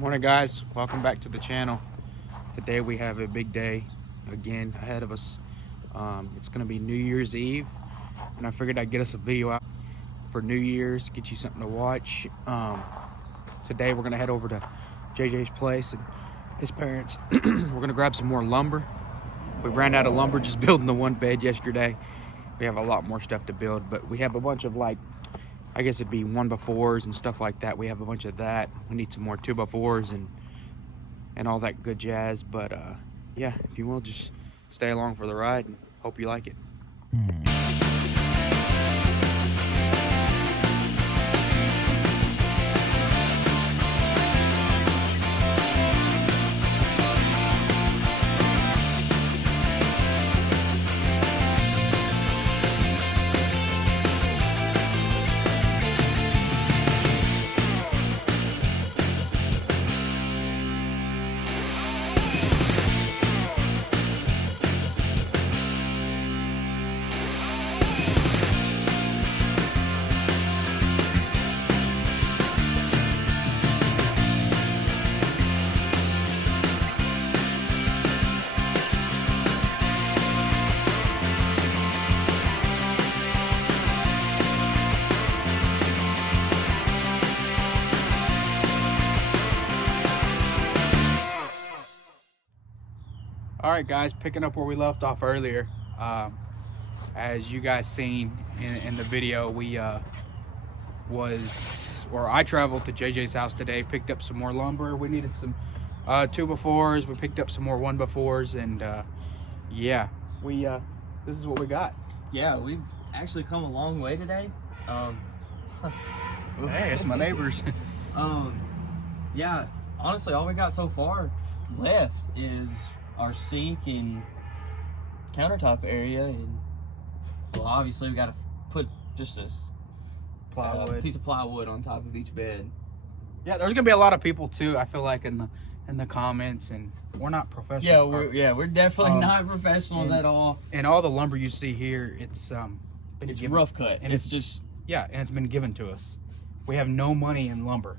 Morning guys, welcome back to the channel. Today we have a big day again ahead of us. It's gonna be New Year's Eve, and I figured I'd get us a video out for New Year's, get you something to watch. Today we're gonna head over to JJ's place and his parents. We're gonna grab some more lumber. We ran out of lumber just building the one bed yesterday. We have a lot more stuff to build, but we have a bunch of, like, I guess it'd be 1x4s and stuff like that. We have a bunch of that. We need some more 2x4s and all that good jazz. But yeah, if you will, just stay along for the ride and hope you like it. All right guys, picking up where we left off earlier. As you guys seen in the video, I traveled to JJ's house today, picked up some more lumber. We needed some 2x4s. We picked up some more 1x4s, and yeah, this is what we got. Yeah, we've actually come a long way today. Hey, it's my neighbors. Yeah, honestly, all we got so far left is our sink and countertop area, and well, obviously we got to put just a piece of plywood on top of each bed. Yeah, there's gonna be a lot of people too, I feel like, in the comments, and we're not professionals. We're definitely not professionals at all. And all the lumber you see here, it's rough cut, and it's just, yeah, and it's been given to us. We have no money in lumber.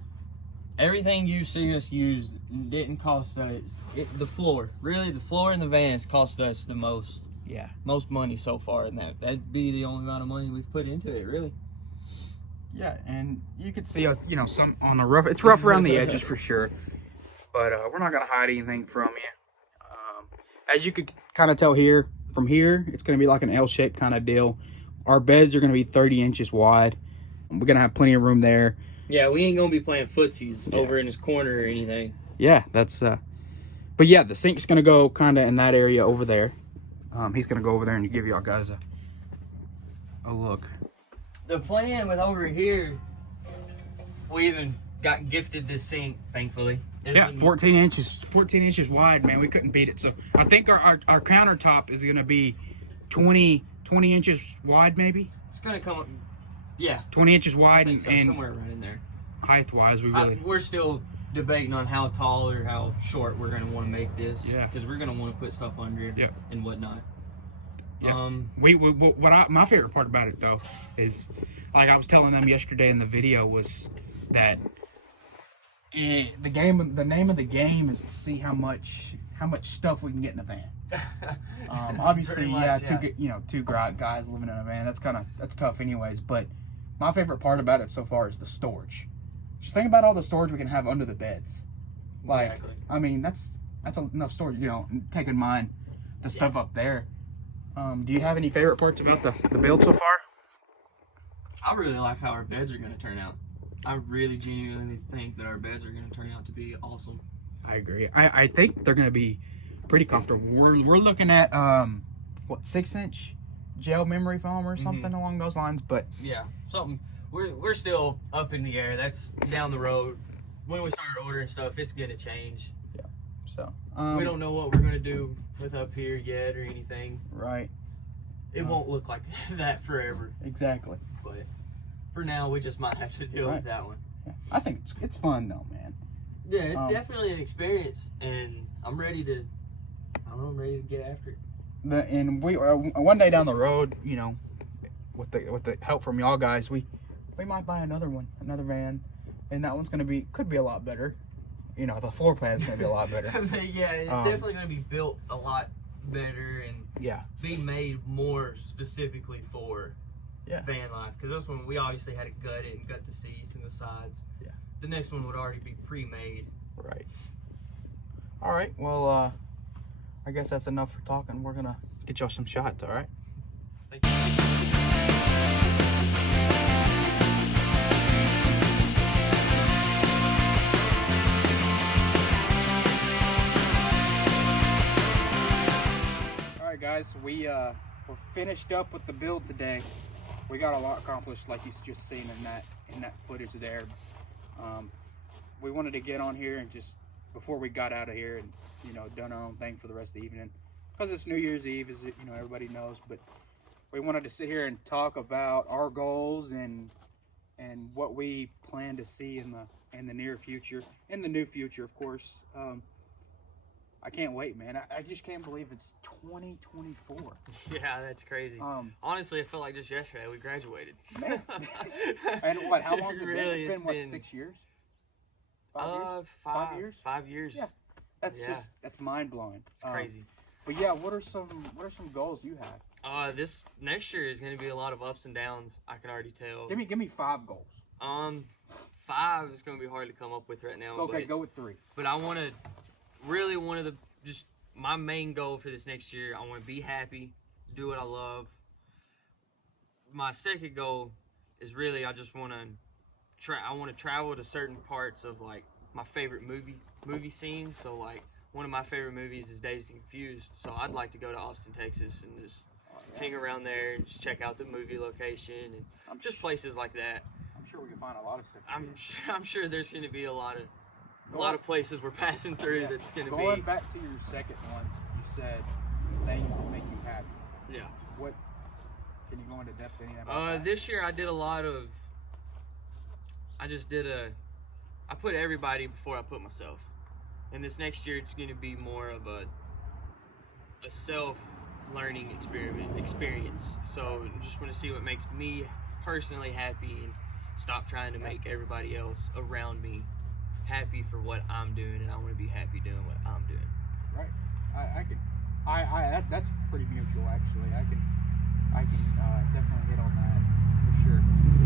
Everything you see us use didn't cost us. The floor in the vans cost us the most. Yeah, most money so far, and that'd be the only amount of money we've put into it, really. Yeah, and you could see, some on the rough. It's rough around the edges for sure, but we're not gonna hide anything from you. As you could kind of tell here, from here, it's gonna be like an L-shaped kind of deal. Our beds are gonna be 30 inches wide. We're gonna have plenty of room there. Yeah, we ain't gonna be playing footsies over in his corner or anything. Yeah, that's but yeah, the sink's gonna go kind of in that area over there. He's gonna go over there and give y'all guys a look. The plan with over here, we even got gifted this sink, thankfully. Yeah, 14 inches wide, man. We couldn't beat it. So I think our countertop is gonna be 20 inches wide, maybe. It's gonna come up. Yeah, 20 inches wide, and somewhere right in there. Height-wise, we're still debating on how tall or how short we're gonna want to make this. Yeah, because we're gonna want to put stuff under it. Yep. And whatnot. Yeah. My favorite part about it though is, like I was telling them yesterday in the video, was that the name of the game is to see how much stuff we can get in a van. Obviously, much, two guys living in a van, that's tough anyways. But my favorite part about it so far is the storage. Just think about all the storage we can have under the beds. Like, exactly. I mean, that's enough storage. Take in mind the stuff up there. Do you have any favorite parts about the build so far? I really like how our beds are going to turn out. I really genuinely think that our beds are going to turn out to be awesome. I agree. I think they're going to be pretty comfortable. We're looking at 6-inch gel memory foam or something along those lines. But yeah, something. We're still up in the air. That's down the road. When we start ordering stuff, it's going to change. Yeah. So we don't know what we're going to do with up here yet or anything. Right. It won't look like that forever. Exactly. But for now, we just might have to deal with that one. Yeah. I think it's fun though, man. Yeah, it's definitely an experience, and I'm ready to get after it. And we one day down the road, with the help from y'all guys, we might buy another van, and that one's could be a lot better. you know, the floor plan is going to be a lot better. Yeah, it's definitely going to be built a lot better and be made more specifically for van life. Because this one, we obviously had to gut it and gut the seats and the sides. Yeah. The next one would already be pre-made. Right. All right. Well, I guess that's enough for talking. We're going to get y'all some shots, all right? Thank you. Guys, we're finished up with the build today. We got a lot accomplished, like you've just seen in that footage there. We wanted to get on here and just before we got out of here and, you know, done our own thing for the rest of the evening, because it's New Year's Eve, as you know, everybody knows. But we wanted to sit here and talk about our goals and what we plan to see in the near future, in the new future, of course. I can't wait, man. I just can't believe it's 2024. Yeah, that's crazy. Honestly, it felt like just yesterday we graduated. Man. And what, how long has it been? It's been, what, 6 years? 5 years? 5 years? 5 years. Yeah. That's mind-blowing. It's crazy. But yeah, what are some goals you have? This next year is going to be a lot of ups and downs, I can already tell. Give me 5 goals. 5 is going to be hard to come up with right now. Okay, go with 3. But I want to really my main goal for this next year, I want to be happy, do what I love. My second goal is really I just want to I want to travel to certain parts of like my favorite movie scenes. So like one of my favorite movies is Dazed and Confused. So I'd like to go to Austin, Texas and just hang around there and just check out the movie location and just places like that. I'm sure we can find a lot of stuff. I'm sure there's going to be a lot of places we're passing through that's going to be... Going back to your second one, you said things that make you happy. Yeah. What, can you go into depth any about that? This year I did a lot of... I put everybody before I put myself. And this next year it's going to be more of a self-learning experience. So I just want to see what makes me personally happy and stop trying to make everybody else around me happy for what I'm doing, and I want to be happy doing what I'm doing. Right. That's pretty mutual, actually. I can definitely hit on that for sure.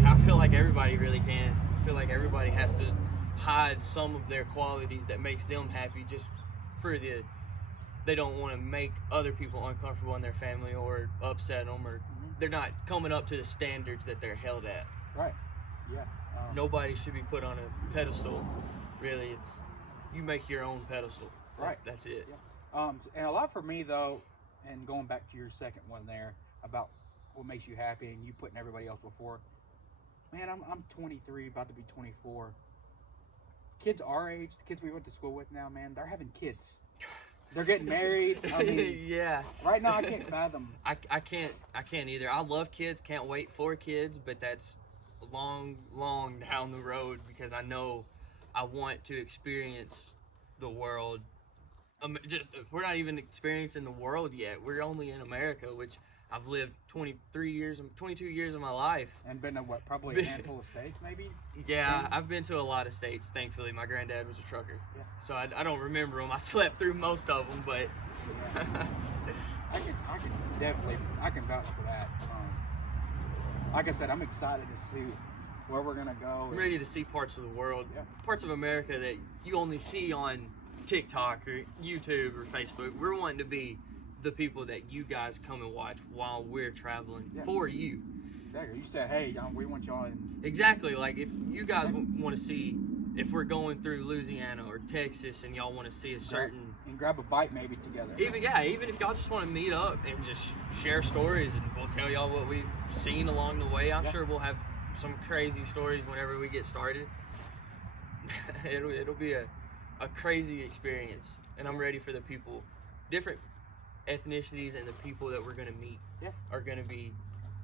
I feel like everybody really can. I feel like everybody has to hide some of their qualities that makes them happy just for they don't want to make other people uncomfortable in their family or upset them, or they're not coming up to the standards that they're held at. Right. Yeah. Nobody should be put on a pedestal. Really, it's you make your own pedestal. Right. That's it. Yeah. And a lot for me though, and going back to your second one there about what makes you happy and you putting everybody else before. Man, I'm 23, about to be 24. Kids our age, the kids we went to school with now, man, they're having kids. They're getting married. I mean, yeah. Right now, I can't fathom. I can't either. I love kids. Can't wait for kids, but that's long down the road because I know I want to experience the world. We're not even experiencing the world yet. We're only in America, which I've lived 22 years of my life. And been to what, probably a handful of states, maybe? Yeah, I've been to a lot of states, thankfully. My granddad was a trucker. Yeah. So I don't remember them. I slept through most of them, but... I can vouch for that. Like I said, I'm excited to see where we're going to go. I'm ready to see parts of the world, parts of America that you only see on TikTok or YouTube or Facebook. We're wanting to be the people that you guys come and watch while we're traveling for you. Exactly. You said, hey, we want y'all in. Exactly. Like if you guys want to see, if we're going through Louisiana or Texas and y'all want to see a certain... And grab a bite maybe together. Even if y'all just want to meet up and just share stories and we'll tell y'all what we've seen along the way. I'm sure we'll have some crazy stories whenever we get started. It'll be a crazy experience. And I'm ready for the people, different ethnicities and the people that we're going to meet are going to be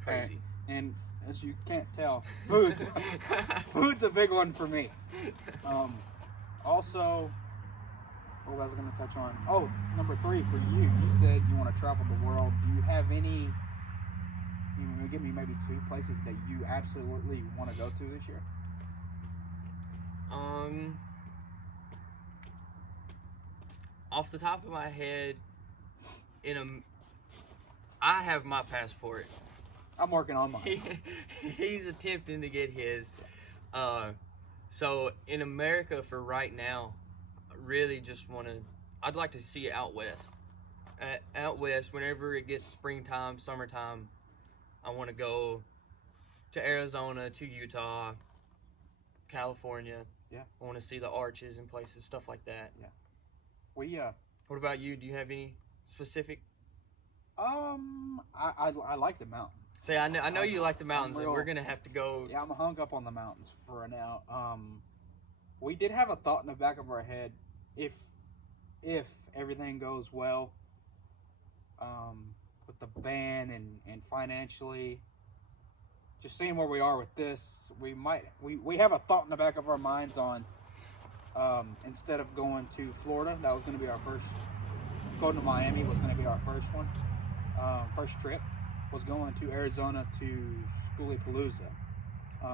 crazy. And as you can't tell, food's a big one for me. Also, what was I going to touch on? Oh, number 3 for you. You said you want to travel the world. Do you have any, give me maybe 2 places that you absolutely want to go to this year? off the top of my head, I have my passport. I'm working on mine. He's attempting to get his. So in America for right now, I really just I'd like to see it out west. Out west, whenever it gets springtime, summertime, I want to go to Arizona, to Utah, California. Yeah. I want to see the arches and places, stuff like that. Yeah. What about you? Do you have any specific? I like the mountains. Say, I know you like the mountains, and we're gonna have to go. Yeah, I'm hung up on the mountains for now. We did have a thought in the back of our head, if everything goes well, with the van and financially, just seeing where we are with this, we have a thought in the back of our minds on, instead of going to Florida, that was going to be our first. Going to Miami was going to be our first one. First trip was going to Arizona to Schoolapalooza.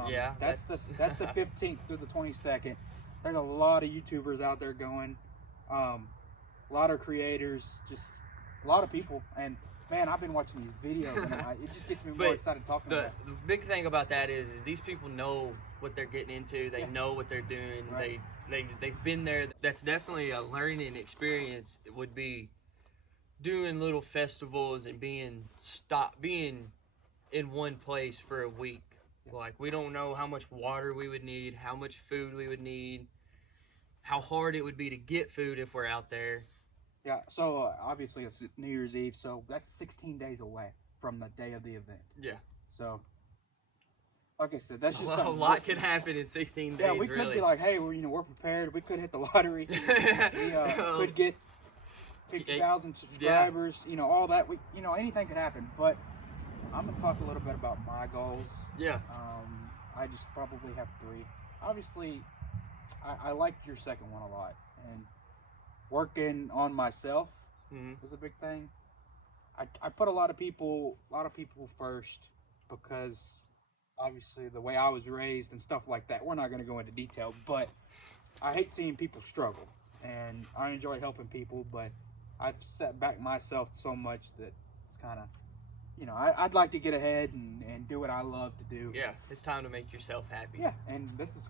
Yeah, that's the 15th through the 22nd. There's a lot of YouTubers out there going, a lot of creators, just a lot of people. And man, I've been watching these videos, and it just gets me more excited talking about it. The big thing about that is these people know what they're getting into. They know what they're doing. Right. They've been there. That's definitely a learning experience. It would be doing little festivals and being in one place for a week. Like, we don't know how much water we would need, how much food we would need, how hard it would be to get food if we're out there. Yeah, so obviously it's New Year's Eve, so that's 16 days away from the day of the event. Yeah. So, like I said, that's just a lot could happen in 16 days. Yeah, we could be like, hey, we're prepared. We could hit the lottery. We could get 50,000 subscribers. Yeah. All that. Anything could happen. But I'm gonna talk a little bit about my goals. Yeah. I just probably have 3. Obviously, I liked your second one a lot, and working on myself is a big thing. I put a lot of people first, because obviously the way I was raised and stuff like that. We're not going to go into detail, but I hate seeing people struggle, and I enjoy helping people, but I've set back myself so much that it's kind of, I'd like to get ahead and do what I love to do. Yeah, it's time to make yourself happy. Yeah, and this is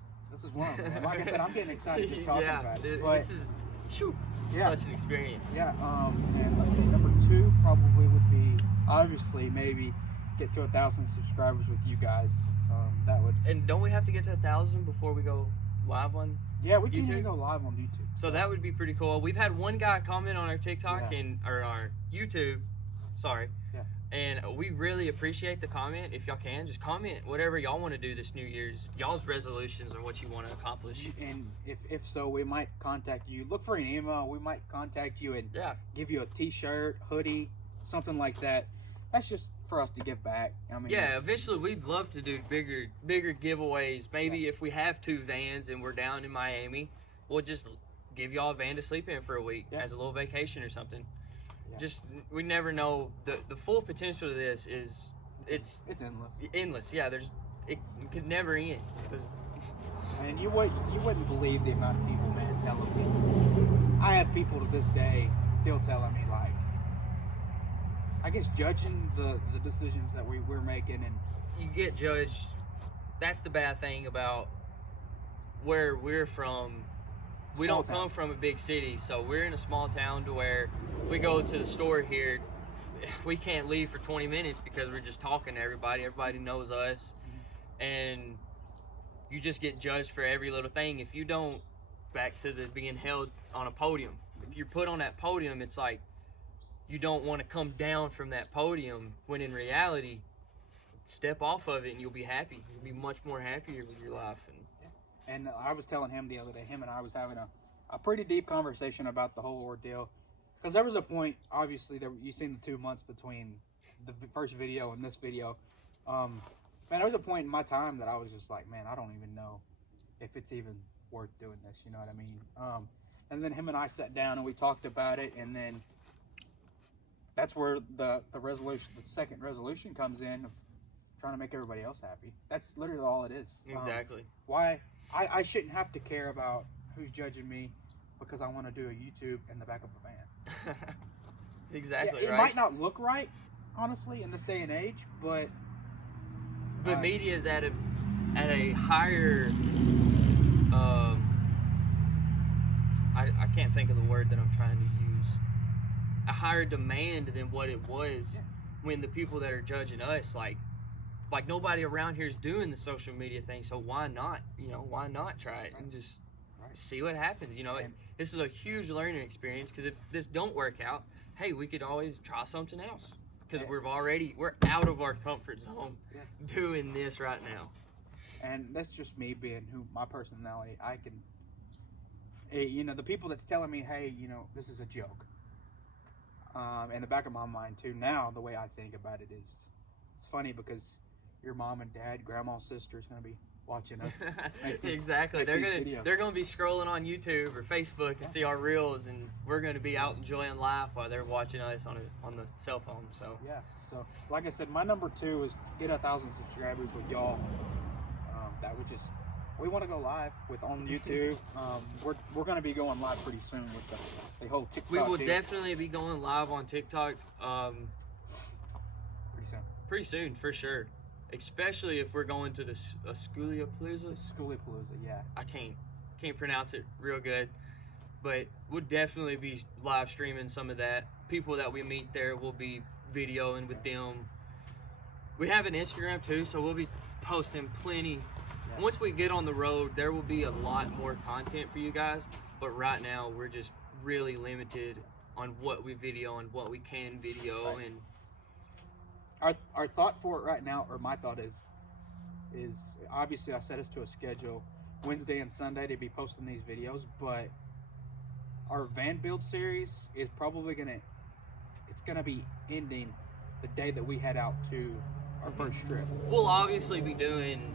one of them. Like I said, I'm getting excited just talking about it. This is such an experience. Yeah, and let's see, number 2 probably would be, obviously, maybe get to 1,000 subscribers with you guys. That would. And don't we have to get to 1,000 before we go live on? Yeah, we YouTube? can even go live on YouTube. So that would be pretty cool. We've had one guy comment on our TikTok or our YouTube. Sorry. Yeah. And we really appreciate the comment. If y'all can, just comment whatever y'all want to do this New Year's. Y'all's resolutions or what you want to accomplish. And if so, we might contact you. Look for an email. We might contact you and give you a T-shirt, hoodie, something like that. That's just for us to give back. I mean, yeah, eventually we'd love to do bigger giveaways. Maybe if we have 2 vans and we're down in Miami, we'll just give y'all a van to sleep in for a week as a little vacation or something. Yeah. Just, we never know. The full potential of this is it's endless. Endless, yeah. It could never end. And you wouldn't believe the amount of people, man, telling me. I have people to this day still telling me, like, I guess judging the decisions that we're making. And you get judged. That's the bad thing about where we're from. We don't come from a big city, so we're in a small town to where we go to the store here. We can't leave for 20 minutes because we're just talking to everybody. Everybody knows us. And you just get judged for every little thing. If you don't, back to the being held on a podium. If you're put on that podium, it's like you don't want to come down from that podium, when in reality, step off of it and you'll be happy. You'll be much more happier with your life. And I was telling him the other day, him and I was having a pretty deep conversation about the whole ordeal. Because there was a point, obviously, you've seen the 2 months between the first video and this video. Man, there was a point in my time that I was just like, man, I don't even know if it's even worth doing this, you know what I mean? And then him and I sat down and we talked about it, and then that's where the second resolution comes in, of trying to make everybody else happy. That's literally all it is. Exactly. Why I shouldn't have to care about who's judging me. because I want to do a YouTube in the back of a van. Exactly. Yeah, it right. might not look right, honestly, in this day and age, but media is at a higher. I can't think of the word that I'm trying to use. A higher demand than what it was when the people that are judging us, like nobody around here is doing the social media thing, so why not? Why not try it and just see what happens? This is a huge learning experience, because if this don't work out, hey, we could always try something else, because we're out of our comfort zone doing this right now. And that's just me being my personality. I can, the people that's telling me, hey, this is a joke. In the back of my mind too, now the way I think about it is, it's funny because your mom and dad, grandma's sister is gonna be watching us. Exactly. They're gonna be scrolling on YouTube or Facebook and see our reels, and we're gonna be out enjoying life while they're watching us on the cell phone. So So like I said, my number 2 is get 1,000 subscribers with y'all. That would just, we want to go live on YouTube. We're going to be going live pretty soon with the whole TikTok. We will definitely be going live on TikTok pretty soon for sure. Especially if we're going to the Schoolyapalooza. Schoolyapalooza, yeah. I can't pronounce it real good, but we'll definitely be live streaming some of that. People that we meet there, will be videoing with them. We have an Instagram too, so we'll be posting plenty. Once we get on the road, there will be a lot more content for you guys, but right now we're just really limited on what we video and what we can video. And our thought for it right now, or my thought is obviously I set us to a schedule Wednesday and Sunday to be posting these videos, but our van build series is probably gonna be ending the day that we head out to our first trip. We'll obviously be doing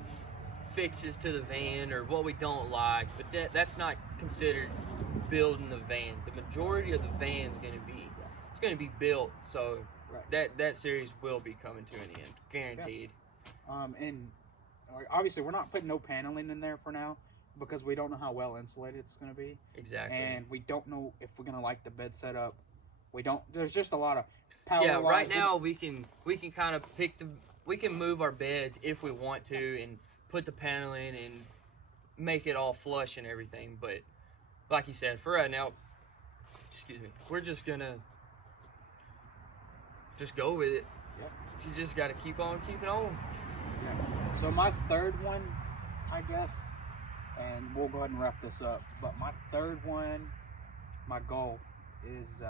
fixes to the van or what we don't like, but that's not considered building the van. The majority of the van's gonna be built, so that series will be coming to an end, guaranteed. And obviously we're not putting no paneling in there for now, because we don't know how well insulated it's gonna be. Exactly. And we don't know if we're gonna like the bed setup. There's just a lot of power. Yeah, right now we can kind of we can move our beds if we want to and put the paneling and make it all flush and everything, but like you said, for right now, we're just gonna go with it. You just gotta keep on keeping on. So my third one, I guess, and we'll go ahead and wrap this up, but my third one, my goal is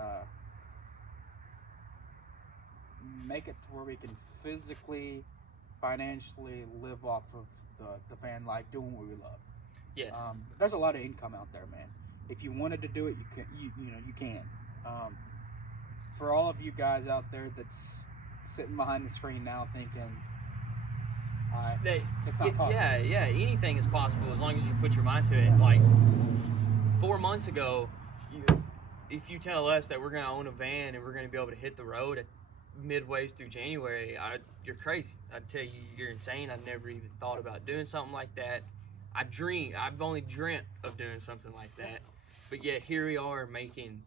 make it to where we can physically, financially live off of the van life, doing what we love. Yes. There's a lot of income out there, man. If you wanted to do it, you can. For all of you guys out there that's sitting behind the screen now thinking, it's not possible. Yeah, anything is possible as long as you put your mind to it. Like 4 months ago, if you tell us that we're going to own a van and we're going to be able to hit the road at midways through January, you're crazy. I'd tell you you're insane. I've never even thought about doing something like that. I've only dreamt of doing something like that, but yet here we are making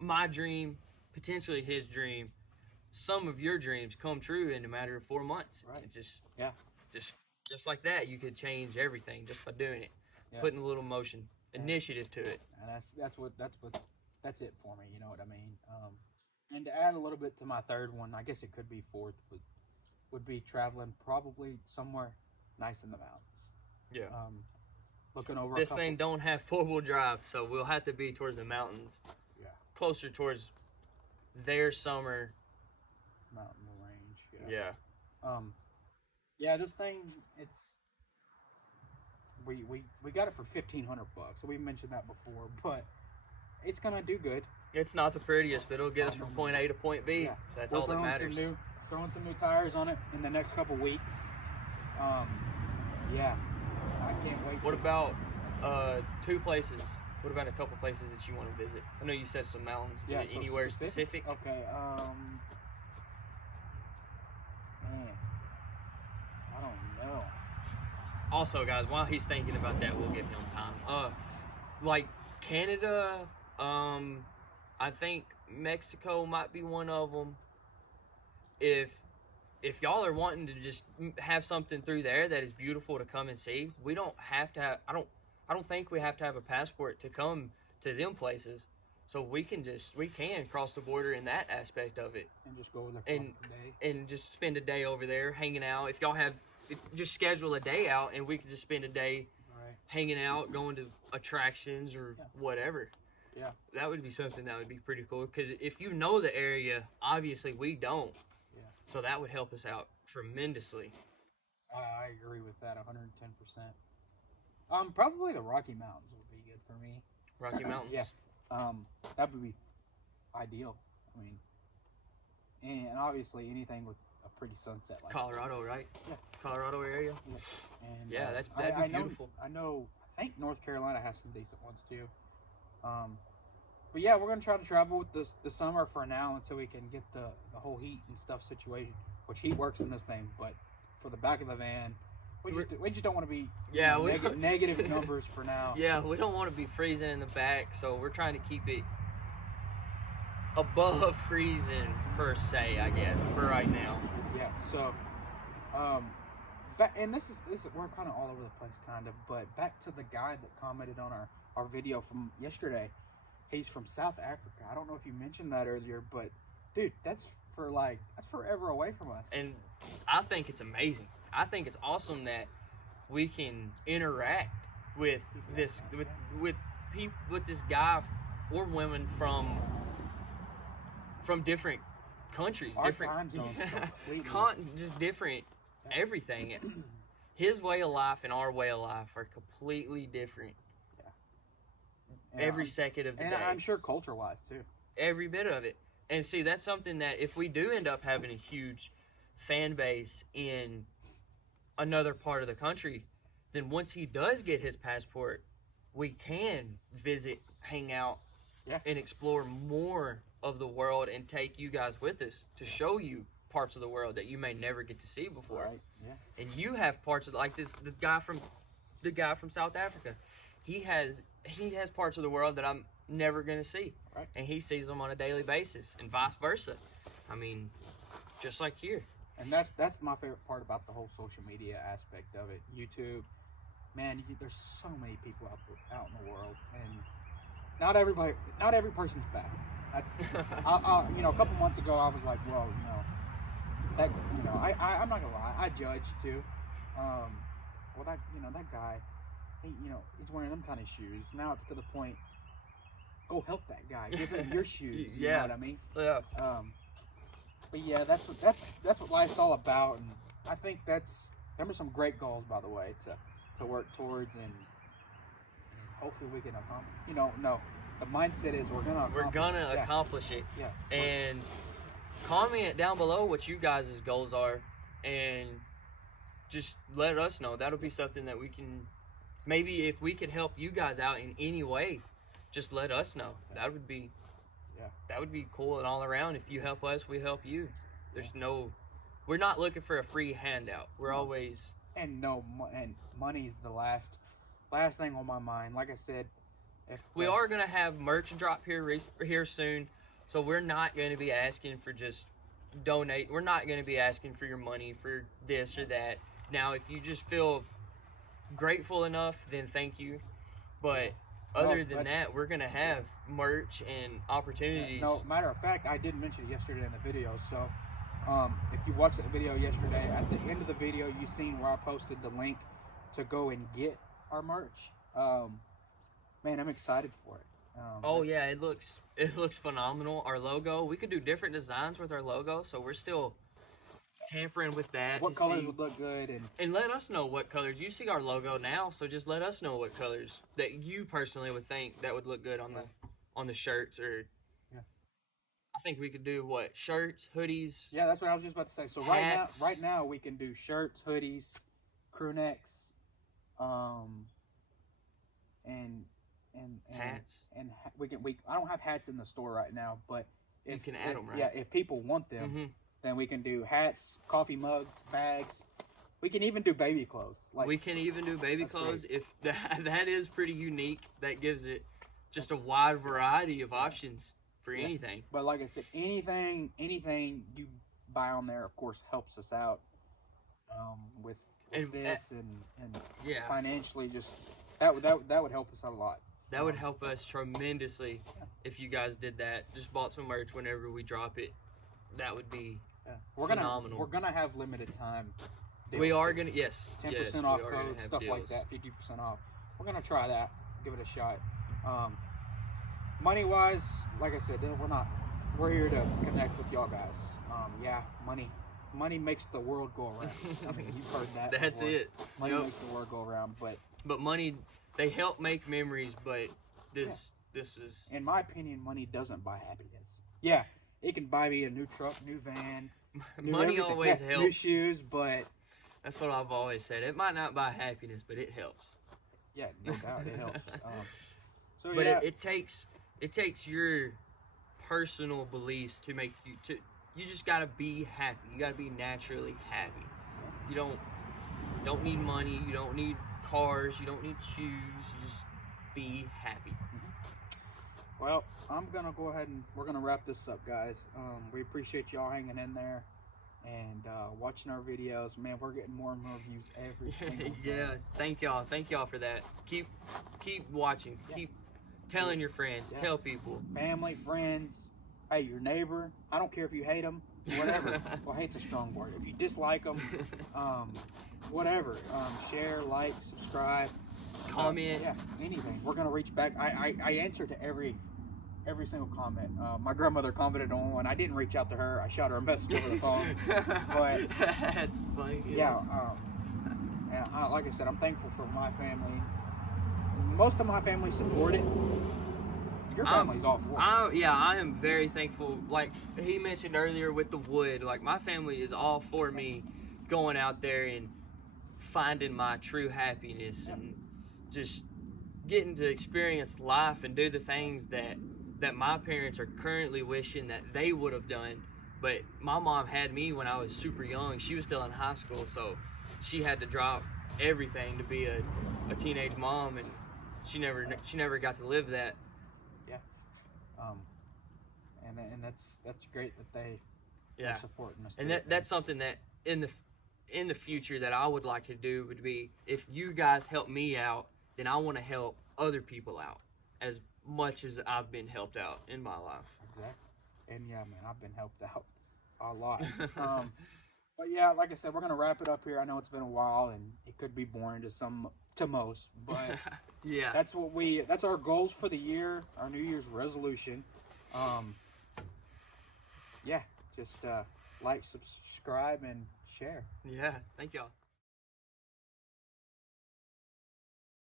my dream, potentially his dream, some of your dreams come true in a matter of 4 months. Right. It just like that, you could change everything just by doing it, putting a little motion, initiative to it. And that's it for me. You know what I mean? And to add a little bit to my third one, I guess it could be fourth, would be traveling probably somewhere nice in the mountains. Yeah. Looking over. This thing don't have 4-wheel drive, so we'll have to be towards the mountains. Yeah. Closer towards their summer mountain range. Yeah. Yeah. This thing, we got it for $1,500. So we mentioned that before, but it's gonna do good. It's not the prettiest, but it'll get us from point A to point B. Yeah. So that's all that matters. Throwing some new tires on it in the next couple weeks. Yeah. I can't wait. What about 2 places? What about a couple places that you want to visit? I know you said some mountains. Yeah. Anywhere specific? Okay. Man, I don't know. Also, guys, while he's thinking about that, we'll give him time. Like Canada, I think Mexico might be one of them. If y'all are wanting to just have something through there that is beautiful to come and see, we don't have to have. I don't think we have to have a passport to come to them places. So we can cross the border in that aspect of it, and just go there for a day, and just spend a day over there hanging out. If y'all just schedule a day out, and we can just spend a day hanging out, going to attractions or whatever. Yeah, that would be something that would be pretty cool. Because if you know the area, obviously we don't. Yeah. So that would help us out tremendously. I agree with that 110%. Probably the Rocky Mountains would be good for me. Rocky Mountains. Yeah. That would be ideal. I mean, and obviously anything with a pretty sunset like Colorado, right? Yeah. Colorado area. Yeah. And that'd be beautiful. I think North Carolina has some decent ones too. But yeah, we're gonna try to travel with the summer for now until we can get the whole heat and stuff situated. Which heat works in this thing, but for the back of the van, we just don't want to be negative numbers for now. Yeah, we don't want to be freezing in the back, so we're trying to keep it above freezing per se, I guess, for right now. Yeah. So, and this is we're kind of all over the place, kind of. But back to the guy that commented on our video from yesterday. He's from South Africa. I don't know if you mentioned that earlier, but dude, that's forever away from us. And I think it's amazing. I think it's awesome that we can interact with this with this guy or women from different countries, our different time zones, just different everything. His way of life and our way of life are completely different. Yeah. Every second of the day. And I'm sure culture-wise too. Every bit of it. And see, that's something that if we do end up having a huge fan base in another part of the country, then once he does get his passport, we can visit, hang out, and explore more of the world and take you guys with us to show you parts of the world that you may never get to see before. Right. Yeah. And you have parts of the guy from South Africa. He has parts of the world that I'm never going to see. Right. And he sees them on a daily basis, and vice versa. I mean, just like here. And that's my favorite part about the whole social media aspect of it. YouTube, man, there's so many people out in the world, and not every person's bad. That's a couple months ago I was like, well, I'm not gonna lie, I judged too. That guy, he's wearing them kind of shoes. Now it's to the point, go help that guy, give him your shoes. You know what I mean? Yeah. But yeah, that's what life's all about, and I think them are some great goals, by the way, to work towards, and hopefully we can accomplish. The mindset is we're gonna accomplish it. Yeah. And comment down below what you guys' goals are, and just let us know. That'll be something that we can, maybe if we can help you guys out in any way, just let us know. That would be cool and all around. If you help us, we help you. We're not looking for a free handout. We're always and money's the last thing on my mind. Like I said, we are gonna have merch drop here soon, so we're not gonna be asking for just donate. We're not gonna be asking for your money for this or that. Now, if you just feel grateful enough, then thank you. But other than that, we're gonna have merch and opportunities. No, matter of fact, I did mention it yesterday in the video. So, if you watched that video yesterday, at the end of the video, you seen where I posted the link to go and get our merch. Man, I'm excited for it. It looks phenomenal. Our logo, we could do different designs with our logo, so we're still tampering with that. What colors would look good, and let us know what colors. You see our logo now, so just let us know what colors that you personally would think that would look good on the shirts. Or I think we could do shirts, hoodies. Yeah, that's what I was just about to say. So hats. right now we can do shirts, hoodies, crew necks, and hats. And I don't have hats in the store right now, but you can add them, right? Yeah, if people want them, then we can do hats, coffee mugs, bags. We can even do baby clothes. We can even do baby clothes. Great. If that is pretty unique. That gives it just a wide variety of options for Yeah. anything. But like I said, anything you buy on there, of course, helps us out with And, this and Yeah. financially. Just that would help us out a lot. That would help us tremendously if you guys did that. Just bought some merch whenever we drop it. That would be phenomenal. We're gonna have limited time. We are gonna 10% off code, stuff like that, 50% off. We're gonna try that, give it a shot. Money wise, like I said, we're here to connect with y'all guys. Money makes the world go around. I mean, you've heard that. That's before. it. Money makes the world go around, but money, they help make memories, but this is, in my opinion, money doesn't buy happiness. Yeah, it can buy me a new truck, new van, money everything. always helps. New shoes, but that's what I've always said. It might not buy happiness, but it helps. yeah, no doubt it helps. But it takes your personal beliefs to make you you just gotta be happy. You gotta be naturally happy. You don't need money, you don't need cars, you don't need shoes, you just be happy. Well, I'm gonna go ahead and we're gonna wrap this up, guys. We appreciate y'all hanging in there and watching our videos. Man, we're getting more and more views every single day. Yes, thank y'all for that. Keep watching, keep telling your friends, tell people, family, friends, hey, your neighbor. I don't care if you hate them, whatever. Well, hate's a strong word. If you dislike them, whatever. Share, like, subscribe, comment. Anything. We're gonna reach back. I answer to every single comment. My grandmother commented on one. I didn't reach out to her. I shot her a message over the phone. But that's funny. Yeah. And like I said, I'm thankful for my family. Most of my family support it. Your family's all for it. I am very thankful. Like he mentioned earlier with the wood, like my family is all for me going out there and finding my true happiness and just getting to experience life and do the things that my parents are currently wishing that they would have done. But my mom had me when I was super young. She was still in high school, so she had to drop everything to be a teenage mom, and she never got to live that. And that's great that they are supporting us. And that's something that in the future that I would like to do would be, if you guys help me out, then I want to help other people out as much as I've been helped out in my life. Exactly. And yeah, man, I've been helped out a lot. But yeah, like I said, we're gonna wrap it up here. I know it's been a while and it could be boring to most, but yeah, that's our goals for the year, our New Year's resolution. Just like, subscribe, and share. Yeah, thank y'all.